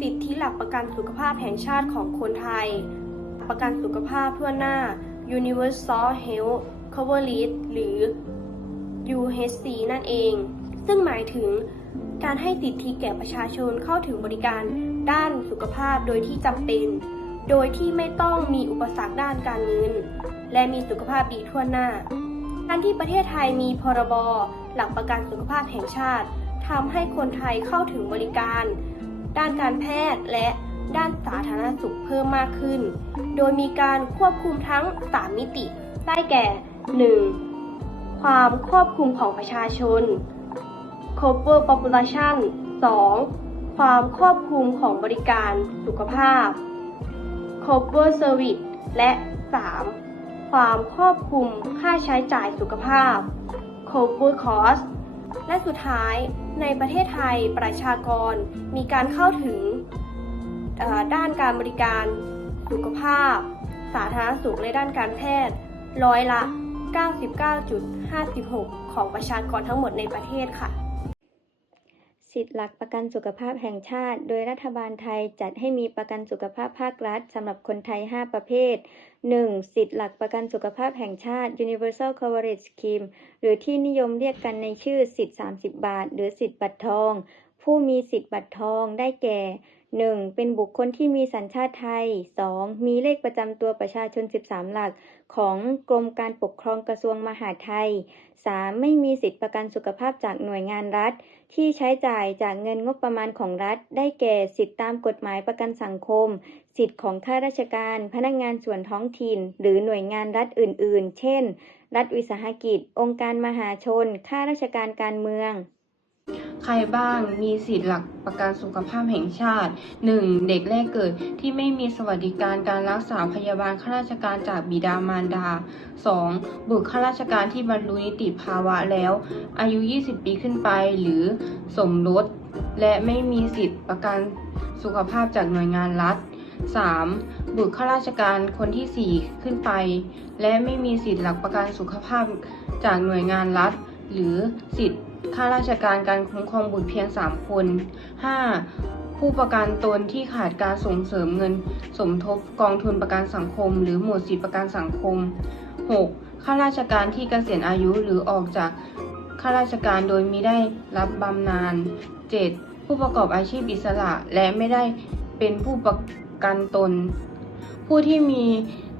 สิทธิหลักประกันสุขภาพแห่งชาติของคนไทย ประกันสุขภาพทั่วหน้า Universal Health Coverage หรือ UHC นั่นเอง ซึ่งหมายถึงการให้สิทธิแก่ประชาชนเข้าถึงบริการด้านสุขภาพโดยที่จำเป็น โดยที่ไม่ต้องมีอุปสรรคด้านการเงิน และมีสุขภาพดีทั่วหน้าการที่ประเทศไทยมีพรบ หลักประกันสุขภาพแห่งชาติทำให้คนไทยเข้าถึงบริการ ด้านการแพทย์และด้านสาธารณสุขเพิ่มมากขึ้น โดยมีการควบคุมทั้ง 3 มิติ ได้แก่ 1. ความควบคุมของประชาชน cover population 2. ความควบคุมของบริการสุขภาพ cover service และ 3. ความควบคุมค่าใช้จ่ายสุขภาพ cover cost และสุดท้ายในประเทศไทยประชากรมีการเข้าถึงด้านการบริการสุขภาพ สาธารณสุขและด้านการแพทย์ร้อยละ 99.56 ของประชากรทั้งหมดในประเทศค่ะ สิทธิหลักประกันสุขภาพแห่งชาติ โดยรัฐบาลไทยจัดให้มีประกันสุขภาพภาครัฐสำหรับคนไทย 5 ประเภท 1. สิทธิหลักประกันสุขภาพแห่งชาติ Universal Coverage Scheme หรือที่นิยมเรียกกันในชื่อสิทธิ์30 บาท หรือสิทธิ์บัตรทอง ผู้มีสิทธิ์บัตรทองได้แก่ 1. เป็นบุคคลที่มีสัญชาติไทย 2. มีเลขประจำตัวประชาชน 13 หลัก ของกรมการปกครองกระทรวงมหาดไทย 3. ไม่มีสิทธิประกันสุขภาพจากหน่วยงานรัฐ ที่ใช้จ่ายจากเงินงบประมาณของรัฐ ได้แก่สิทธิตามกฎหมายประกันสังคม สิทธิของข้าราชการ พนักงานส่วนท้องถิ่น หรือหน่วยงานรัฐอื่น ๆ เช่น รัฐวิสาหกิจ องค์การมหาชน ข้าราชการการเมือง ใครบ้างมีสิทธิหลักประกันสุขภาพแห่งชาติ 1. เด็กแรกเกิดที่ไม่มีสวัสดิการการรักษาพยาบาลข้าราชการจากบิดามารดา 2. บุตรข้าราชการที่บรรลุนิติภาวะแล้ว อายุ 20 ปีขึ้นไปหรือสมรส และไม่มีสิทธิประกันสุขภาพจากหน่วยงานรัฐ 3. บุตรข้าราชการคนที่ 4 ขึ้นไป และไม่มีสิทธิหลักประกันสุขภาพจากหน่วยงานรัฐ หรือสิทธิ ข้าราชการการคุ้มครองบุตรเพียง 3 คน 5. ผู้ประกันตนที่ขาดการส่งเสริมเงิน สมทบกองทุนประกันสังคม หรือหมวดสิทธิประกันสังคม 6. ข้าราชการที่เกษียณอายุหรือออกจากข้าราชการโดยมิได้รับบำนาญ 7. ผู้ประกอบอาชีพอิสระและไม่ได้เป็นผู้ประกันตน ผู้ที่มี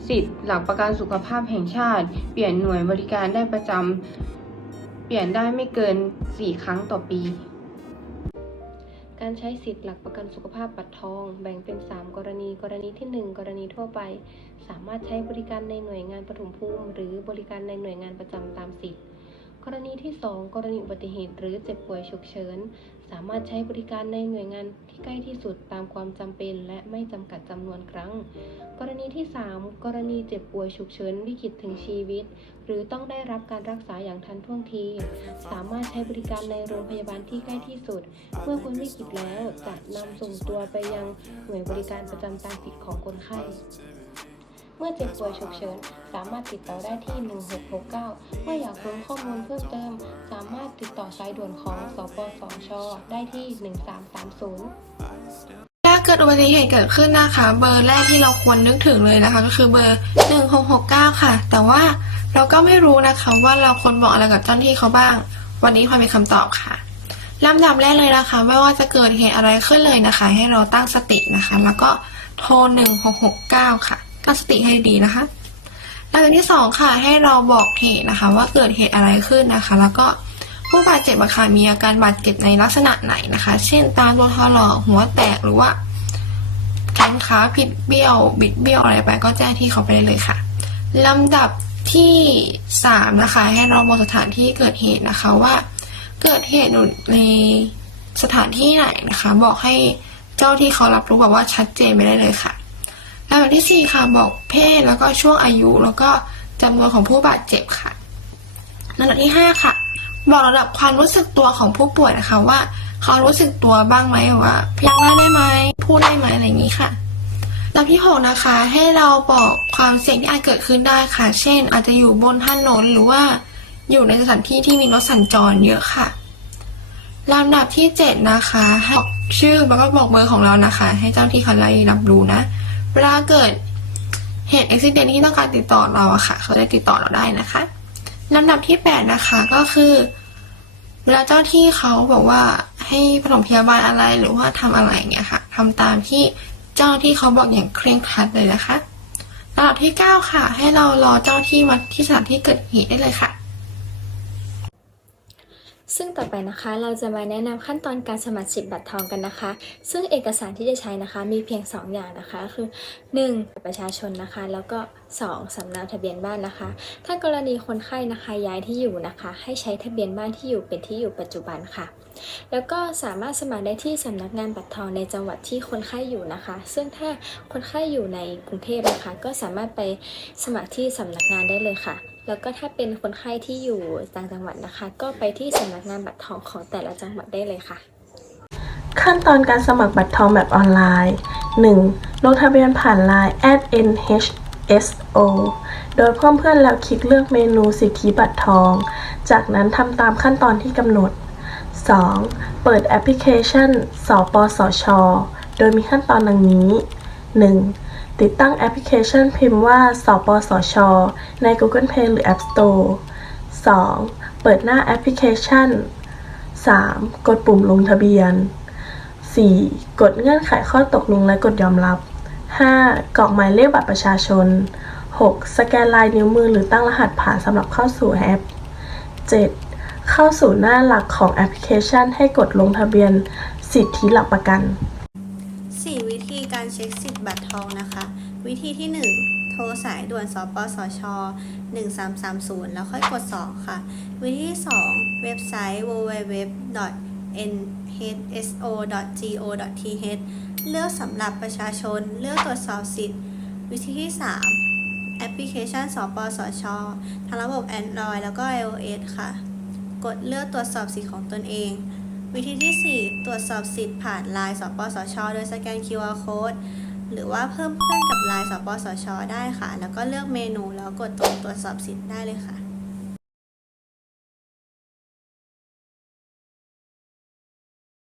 สิทธิ์หลักประกันสุขภาพแห่งชาติ เปลี่ยนหน่วยบริการได้ประจำ เปลี่ยนได้ไม่เกิน 4 ครั้งต่อปี การใช้สิทธิ์หลักประกันสุขภาพบัตรทอง แบ่งเป็น 3 กรณี กรณีที่ 1 กรณีทั่วไป สามารถใช้บริการในหน่วยงานปฐมภูมิ หรือบริการในหน่วยงานประจำตามสิทธิ์ กรณีที่ 2 กรณีอุบัติเหตุ หรือเจ็บป่วยฉุกเฉิน สามารถใช้บริการในหน่วยงานที่ใกล้ที่สุดตามความจำเป็น และไม่จำกัดจำนวนครั้ง กรณีที่ 3 กรณีเจ็บป่วยฉุกเฉินวิกฤตถึงชีวิต หรือต้องได้รับการรักษาอย่างทันท่วงที สามารถใช้บริการในโรงพยาบาลที่ใกล้ที่สุด เมื่อพ้นวิกฤตแล้วจะนำส่งตัวไปยังหน่วยบริการประจำตามสิทธิ์ของคนไข้ เมื่อเจ็บป่วยฉุกเฉิน สามารถติดต่อได้ที่ 1669 เมื่ออยากรู้ข้อมูลเพิ่มเติม สามารถติดต่อสายด่วนของสปสช ได้ที่ 1330ถ้าเกิดอุบัติเหตุเกิดขึ้นนะคะ เบอร์แรกที่เราควรนึกถึงเลยนะคะ ก็คือเบอร์ 1669 ค่ะ แต่ว่าเราก็ไม่รู้นะคะว่าเราควรบอกอะไรกับเจ้าหน้าที่เขาบ้าง วันนี้พอมีคำตอบค่ะลำดับแรกเลยนะคะ ไม่ว่าจะเกิดเหตุอะไรขึ้นเลยนะคะ ให้เราตั้งสตินะคะ แล้วก็โทร 1669 ค่ะ ตั้งสติให้ดีนะคะลำดับที่สองค่ะให้เราบอกเหตุนะคะ ว่าเกิดเหตุอะไรขึ้นนะคะ แล้วก็ผู้บาดเจ็บอะค่ะมีอาการบาดเจ็บในลักษณะไหนนะคะ เช่นตาตัวถลอกหัวแตกหรือว่าแขนขาผิดเบี้ยวบิดเบี้ยวอะไรไปก็แจ้งที่เขาไปได้เลยค่ะลำดับที่สามนะคะให้เราบอกสถานที่เกิดเหตุนะคะว่าเกิดเหตุในสถานที่ไหนนะคะ บอกให้เจ้าที่เขารับรู้แบบว่าชัดเจนไปได้เลยค่ะ ลำดับที่สี่ค่ะบอกเพศแล้วก็ช่วงอายุแล้วก็จำนวนของผู้บาดเจ็บค่ะลำดับที่ห้าค่ะ บอกระดับความรู้สึกตัวของผู้ป่วยนะคะว่า เขารู้สึกตัวบ้างไหมว่าพยักหน้าได้ไหมพูดได้ไหมอะไรอย่างนี้ค่ะลำที่หกนะคะ ให้เราบอกความเสี่ยงที่อาจเกิดขึ้นได้ค่ะ เช่น อาจจะอยู่บนถนนหรือว่าอยู่ในสถานที่ที่มีรถสัญจรเยอะค่ะลำดับที่เจ็ดนะคะให้บอกชื่อแล้วก็บอกเบอร์ของเรานะคะ ให้เจ้าที่เขาไล่รับรู้นะ เวลาเกิดเหตุอุบิเหตุที่ต้องการติดต่อเราอะค่ะ เขาได้ติดต่อเราได้นะคะลำดับที่แปดนะคะก็คือ เวลาเจ้าที่เขาบอกว่าให้ปฐมพยาบาลอะไรหรือว่าทำอะไรอย่างเงี้ยค่ะทำตามที่เจ้าที่เขาบอกอย่างเคร่งครัดเลยนะคะลำดับที่เก้าค่ะ ให้เรารอเจ้าที่มาที่สถานที่เกิดเหตุได้เลยค่ะ ซึ่งต่อไปนะคะเราจะมาแนะนำขั้นตอนการสมัครสิทธิ์บัตรทองกันนะคะ ซึ่งเอกสารที่จะใช้นะคะมีเพียง 2 อย่างนะคะ คือ 1. ประชาชนนะคะ แล้วก็ 2. สำเนาทะเบียนบ้านนะคะ ถ้ากรณีคนไข้นะคะย้ายที่อยู่นะคะ ให้ใช้ทะเบียนบ้านที่อยู่เป็นที่อยู่ปัจจุบันค่ะ แล้วก็สามารถสมัครได้ที่สำนักงานบัตรทองในจังหวัดที่คนไข้อยู่นะคะ ซึ่งถ้าคนไข้อยู่ในกรุงเทพนะคะ ก็สามารถไปสมัครที่สำนักงานได้เลยค่ะ แล้วก็ถ้าเป็นคนไข้ที่อยู่ต่างจังหวัดนะคะ ก็ไปที่สำนักงานบัตรทองของแต่ละจังหวัดได้เลยค่ะ ขั้นตอนการสมัครบัตรทองแบบออนไลน์ 1. ลงทะเบียนผ่าน Line @nh so โดยเพิ่มเพื่อนแล้วคลิกเลือกเมนูสิทธิบัตรทอง จากนั้นทำตามขั้นตอนที่กำหนด 2. เปิดแอปพลิเคชัน สปสช โดยมีขั้นตอนดังนี้ 1. ติดตั้งแอปพลิเคชันพิมพ์ว่า สปสช ใน Google Play หรือ App Store 2. เปิดหน้าแอปพลิเคชัน 3. กดปุ่มลงทะเบียน 4. กดเงื่อนไขข้อตกลงและกดยอมรับ 5. กรอกหมายเลขบัตรประชาชน 6. สแกนลายนิ้วมือหรือตั้งรหัสผ่านสำหรับเข้าสู่แอป 7. เข้าสู่หน้าหลักของแอปพลิเคชันให้กดลงทะเบียนสิทธิหลักประกัน 4 วิธีการเช็คสิทธิ์บัตรทองนะคะ วิธีที่ 1 โทรสายด่วนสปสช 1330 แล้วค่อยกด 2 ค่ะ วิธีที่ 2 เว็บไซต์ www. nhso.go.th เลือกสำหรับประชาชน เลือกตรวจสอบสิทธิ์ วิธีที่ 3 แอปพลิเคชันสปสชทั้งระบบ Android แล้วก็ iOS ค่ะ กดเลือกตรวจสอบสิทธิ์ของตนเอง วิธีที่ 4 ตรวจสอบสิทธิ์ผ่าน Line สปสช โดยสแกน QR Code หรือว่าเพิ่มเพื่อนกับ Line สปสช ได้ค่ะ แล้วก็เลือกเมนูแล้วกดตรงตรวจสอบสิทธิ์ได้เลยค่ะ